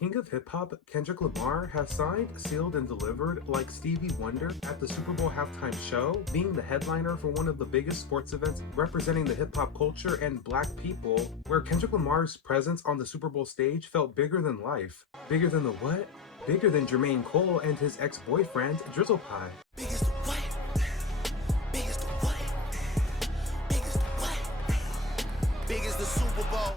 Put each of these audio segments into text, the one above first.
King of Hip-Hop Kendrick Lamar has signed, sealed, and delivered like Stevie Wonder at the Super Bowl halftime show, being the headliner for one of the biggest sports events representing the hip-hop culture and black people, where Kendrick Lamar's presence on the Super Bowl stage felt bigger than life. Bigger than the what? Bigger than Jermaine Cole and his ex-boyfriend, Drizzle Pie. Biggest the what? Biggest the what? Biggest the what? Biggest the Super Bowl.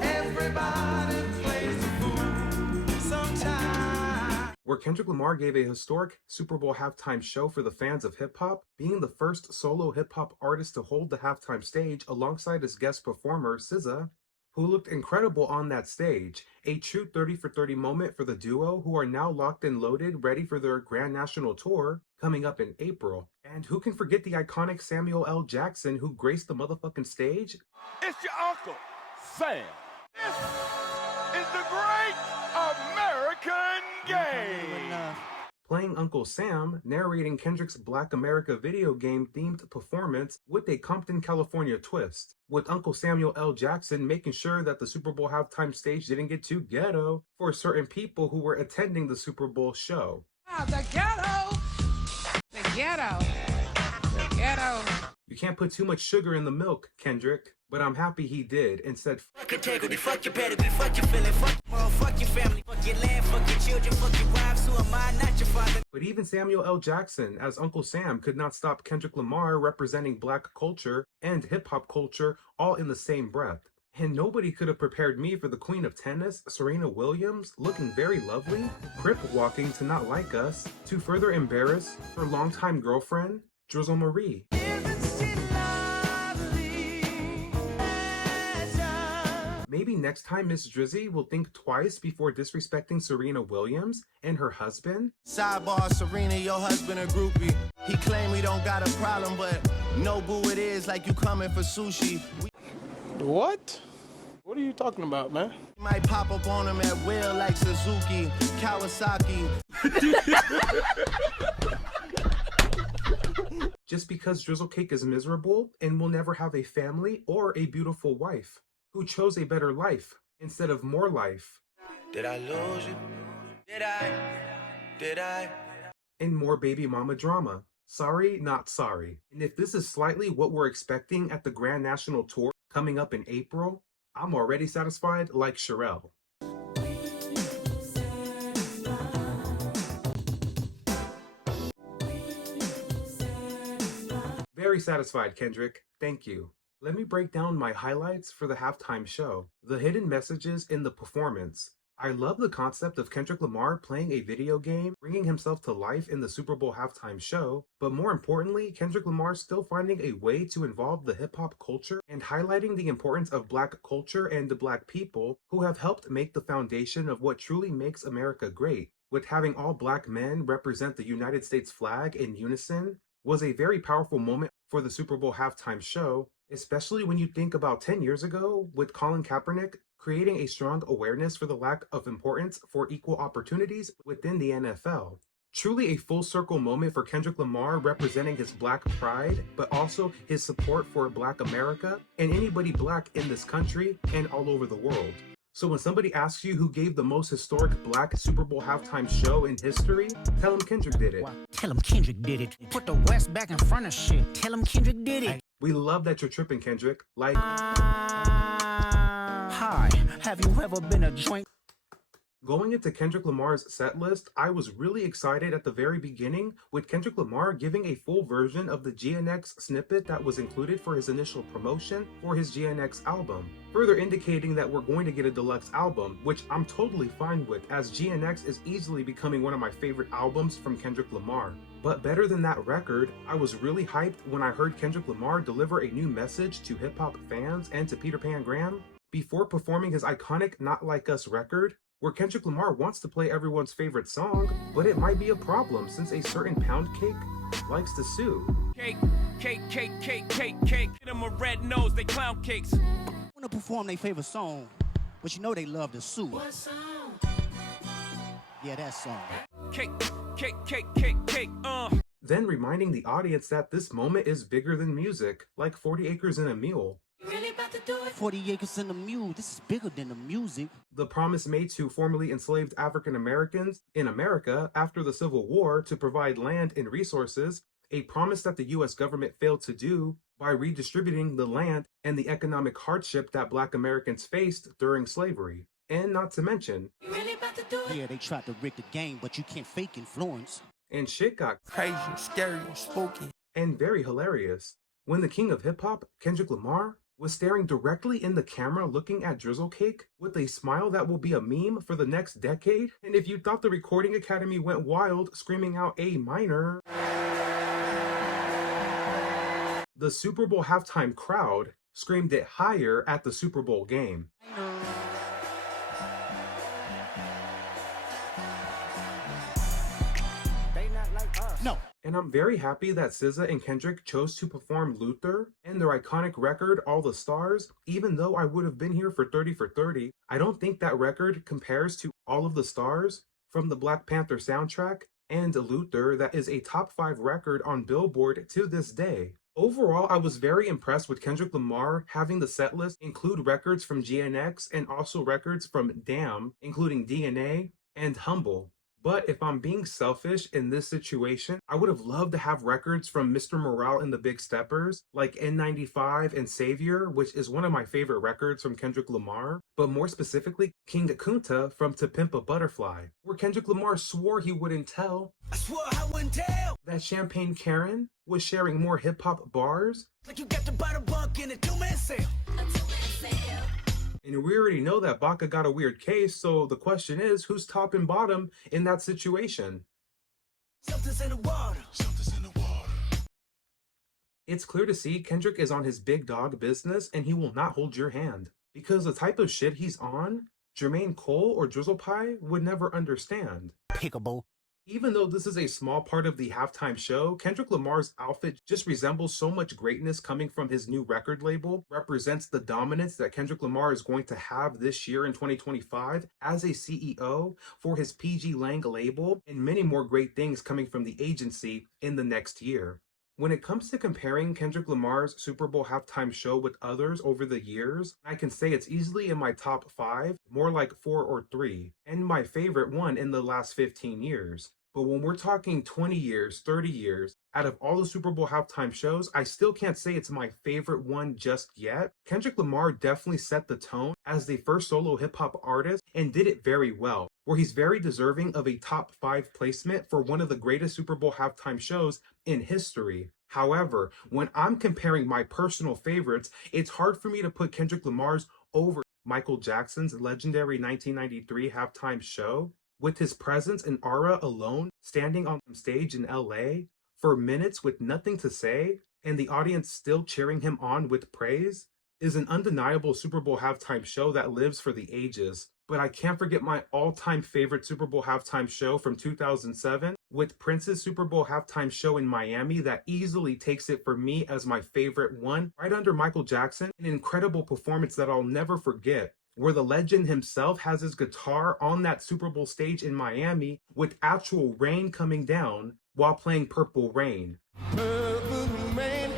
Everybody plays the fool sometime. Where Kendrick Lamar gave a historic Super Bowl halftime show for the fans of hip-hop, being the first solo hip-hop artist to hold the halftime stage alongside his guest performer, SZA, who looked incredible on that stage. A true 30 for 30 moment for the duo, who are now locked and loaded, ready for their Grand National Tour coming up in April. And who can forget the iconic Samuel L. Jackson, who graced the motherfucking stage? It's your uncle, Sam. This is the great American game. Playing Uncle Sam, narrating Kendrick's Black America video game themed performance with a Compton, California twist, with Uncle Samuel L. Jackson making sure that the Super Bowl halftime stage didn't get too ghetto for certain people who were attending the Super Bowl show. The ghetto! The ghetto! The ghetto! You can't put too much sugar in the milk, Kendrick, but I'm happy he did and said, Fuck integrity, fuck your pedigree, fuck your feeling, fuck your family, fuck your land, fuck your children, fuck your wives, who am I, not your father. But even Samuel L. Jackson as Uncle Sam could not stop Kendrick Lamar representing black culture and hip-hop culture all in the same breath. And nobody could have prepared me for the Queen of Tennis, Serena Williams, looking very lovely, crip walking to Not Like Us, to further embarrass her longtime girlfriend, Drizzle Marie. Maybe next time Miss Drizzy will think twice before disrespecting Serena Williams and her husband. Sidebar, Serena, your husband a groupie. He claim we don't got a problem, but no boo it is like you coming for sushi. What? What are you talking about, man? We might pop up on him at will like Suzuki, Kawasaki. Just because Drizzle Cake is miserable and will never have a family or a beautiful wife, who chose a better life instead of more life. Did I lose you? Did I? And more baby mama drama. Sorry, not sorry. And if this is slightly what we're expecting at the Grand National Tour coming up in April, I'm already satisfied like Sherelle. Very satisfied, Kendrick. Thank you. Let me break down my highlights for the halftime show. The hidden messages in the performance. I love the concept of Kendrick Lamar playing a video game, bringing himself to life in the Super Bowl halftime show, but more importantly, Kendrick Lamar still finding a way to involve the hip-hop culture and highlighting the importance of black culture and the black people who have helped make the foundation of what truly makes America great. With having all black men represent the United States flag in unison was a very powerful moment for the Super Bowl halftime show, especially when you think about 10 years ago with Colin Kaepernick creating a strong awareness for the lack of importance for equal opportunities within the NFL. Truly a full circle moment for Kendrick Lamar representing his black pride, but also his support for Black America and anybody black in this country and all over the world. So when somebody asks you who gave the most historic black Super Bowl halftime show in history, tell them Kendrick did it. Tell him Kendrick did it. Put the West back in front of shit. Tell him Kendrick did it. We love that you're tripping, Kendrick. Like, hi, have you ever been a joint? going into Kendrick Lamar's set list, I was really excited at the very beginning with Kendrick Lamar giving a full version of the GNX snippet that was included for his initial promotion for his GNX album, further indicating that we're going to get a deluxe album, which I'm totally fine with, as GNX is easily becoming one of my favorite albums from Kendrick Lamar. But better than that record, I was really hyped when I heard Kendrick Lamar deliver a new message to hip-hop fans and to Peter Pan Graham before performing his iconic Not Like Us record, where Kendrick Lamar wants to play everyone's favorite song, but it might be a problem since a certain pound cake likes to sue. Cake. Get them a red nose, they clown cakes. Want to perform their favorite song, but you know they love to sue. What song? Yeah, that song. Cake. then reminding the audience that this moment is bigger than music, like 40 Acres and a Mule. 40 acres and a mule. This is bigger than the music. The promise made to formerly enslaved African Americans in America after the Civil War to provide land and resources, a promise that the US government failed to do by redistributing the land and the economic hardship that Black Americans faced during slavery. And not to mention, Yeah, they tried to rig the game, but you can't fake influence. and shit got Crazy, scary, spooky. and very hilarious, when the king of hip-hop, Kendrick Lamar, was staring directly in the camera looking at Drizzle Cake with a smile that will be a meme for the next decade. And if you thought the Recording Academy went wild screaming out A minor, the Super Bowl halftime crowd screamed it higher at the Super Bowl game. No. And I'm very happy that SZA and Kendrick chose to perform Luther and their iconic record, All the Stars. Even though I would have been here for 30 for 30, I don't think that record compares to All of the Stars from the Black Panther soundtrack and Luther, that is a top 5 record on Billboard to this day. Overall, I was very impressed with Kendrick Lamar having the setlist include records from GNX and also records from Damn, including DNA and Humble. But if I'm being selfish in this situation, I would have loved to have records from Mr. Morale and the Big Steppers, like N95 and Savior, which is one of my favorite records from Kendrick Lamar, but more specifically, King Kunta from To Pimp a Butterfly, where Kendrick Lamar swore he wouldn't tell I swore I wouldn't tell. that Champagne Karen was sharing more hip-hop bars. Like you got to buy the bunk in a two-man sale. And we already know that Baca got a weird case, so the question is, who's top and bottom in that situation? Something's in the water. Something's in the water. It's clear to see Kendrick is on his big dog business and he will not hold your hand. Because the type of shit he's on, Jermaine Cole or Drizzle Pie would never understand. Pickable. Even though this is a small part of the halftime show, Kendrick Lamar's outfit just resembles so much greatness coming from his new record label, represents the dominance that Kendrick Lamar is going to have this year in 2025 as a CEO for his PG Lang label, and many more great things coming from the agency in the next year. When it comes to comparing Kendrick Lamar's Super Bowl halftime show with others over the years, I can say it's easily in my top 5, more like 4 or 3, and my favorite one in the last 15 years. But when we're talking 20 years, 30 years, out of all the Super Bowl halftime shows, I still can't say it's my favorite one just yet. Kendrick Lamar definitely set the tone as the first solo hip-hop artist and did it very well, where he's very deserving of a top 5 placement for one of the greatest Super Bowl halftime shows in history. However, when I'm comparing my personal favorites, it's hard for me to put Kendrick Lamar's over Michael Jackson's legendary 1993 halftime show. With his presence and aura alone, standing on stage in LA for minutes with nothing to say, and the audience still cheering him on with praise, is an undeniable Super Bowl halftime show that lives for the ages. But I can't forget my all-time favorite Super Bowl halftime show from 2007, with Prince's Super Bowl halftime show in Miami, that easily takes it for me as my favorite one, right under Michael Jackson, an incredible performance that I'll never forget, where the legend himself has his guitar on that Super Bowl stage in Miami with actual rain coming down while playing Purple Rain. Purple rain.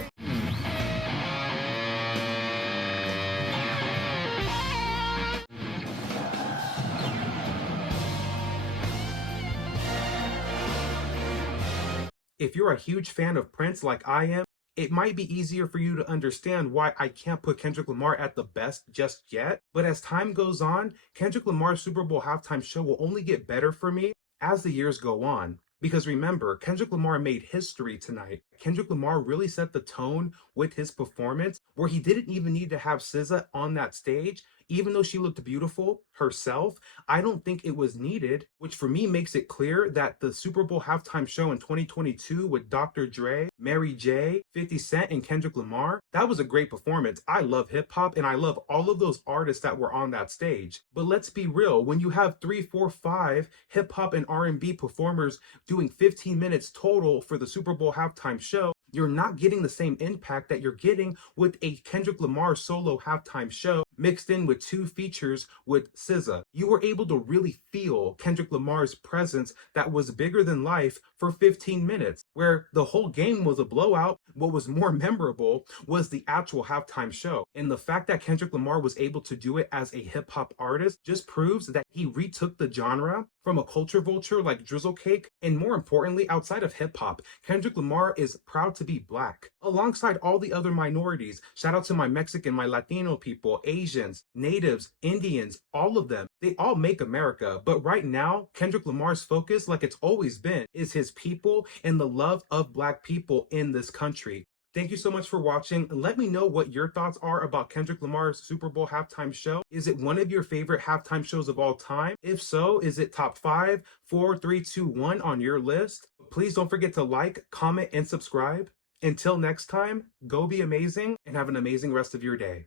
If you're a huge fan of Prince like I am, it might be easier for you to understand why I can't put Kendrick Lamar at the best just yet. But as time goes on, Kendrick Lamar's Super Bowl halftime show will only get better for me as the years go on. Because remember, Kendrick Lamar made history tonight. Kendrick Lamar really set the tone with his performance, where he didn't even need to have SZA on that stage. Even though she looked beautiful herself, I don't think it was needed, which for me makes it clear that the Super Bowl halftime show in 2022 with Dr. Dre, Mary J, 50 Cent, and Kendrick Lamar, that was a great performance. I love hip-hop and I love all of those artists that were on that stage. But let's be real, when you have 3, 4, 5 hip-hop and R&B performers doing 15 minutes total for the Super Bowl halftime show, you're not getting the same impact that you're getting with a Kendrick Lamar solo halftime show mixed in with 2 features with SZA. You were able to really feel Kendrick Lamar's presence that was bigger than life for 15 minutes, where the whole game was a blowout. What was more memorable was the actual halftime show. And the fact that Kendrick Lamar was able to do it as a hip hop artist just proves that he retook the genre from a culture vulture like Drizzle Cake. And more importantly, outside of hip hop, Kendrick Lamar is proud to be black alongside all the other minorities. Shout out to my Mexican, my Latino people, Asians, natives, Indians, all of them. They all make America. But right now, Kendrick Lamar's focus, like it's always been, is his people and the love of black people in this country. Thank you so much for watching. Let me know what your thoughts are about Kendrick Lamar's Super Bowl halftime show. Is it one of your favorite halftime shows of all time? If so, is it top 5, 4, 3, 2, 1 on your list? Please don't forget to like, comment, and subscribe. Until next time, go be amazing and have an amazing rest of your day.